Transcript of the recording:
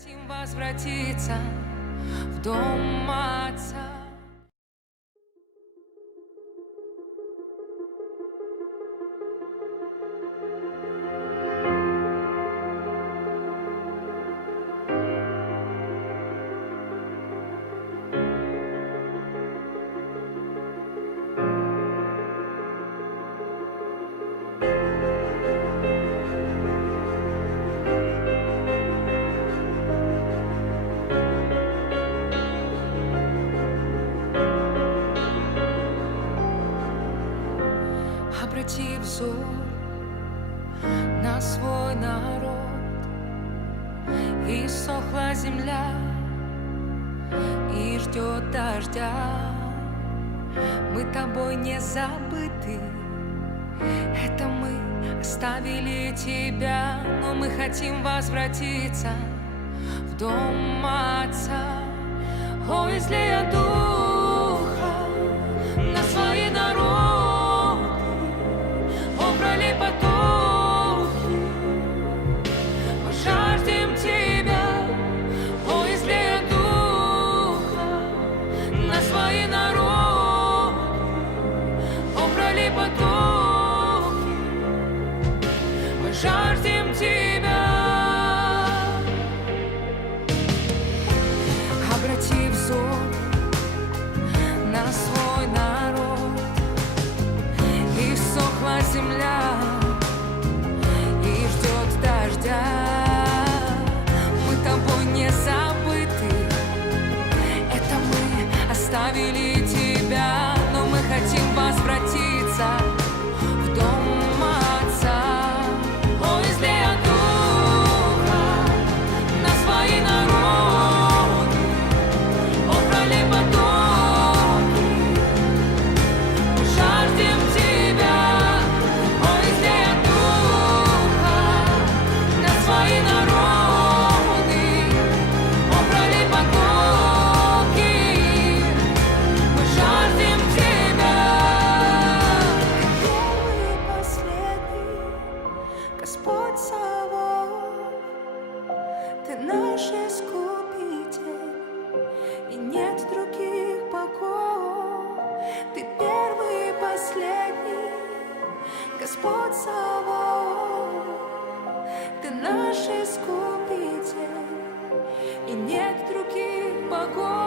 Хотим возвратиться в дом Отца. Обрати взор на свой народ, иссохла земля и ждет дождя. Мы тобой не забыты, это мы оставили тебя, но мы хотим возвратиться в дом Отца. О, излей Духа на свои народы, о, пролей потоки, мы жаждем тебя. О, излей Духа на свои народы, о, пролей потоки, мы жаждем тебя. Обрати взор на свой народ, иссохла земля и ждет дождя. Мы тобой не забыты, это мы оставили тебя, но мы хотим возвратиться в дом Отца. О, излей Духа на свои народы, о, пролей потоки, мы жаждем тебя. О, излей Духа на свои народы, о, пролей потоки, мы жаждем тебя. Первый и последний, Господь Саваоф, Ты наш Искупитель, и нет других богов. Ты первый и последний, Господь Саваоф, Ты наш Искупитель, и нет других богов.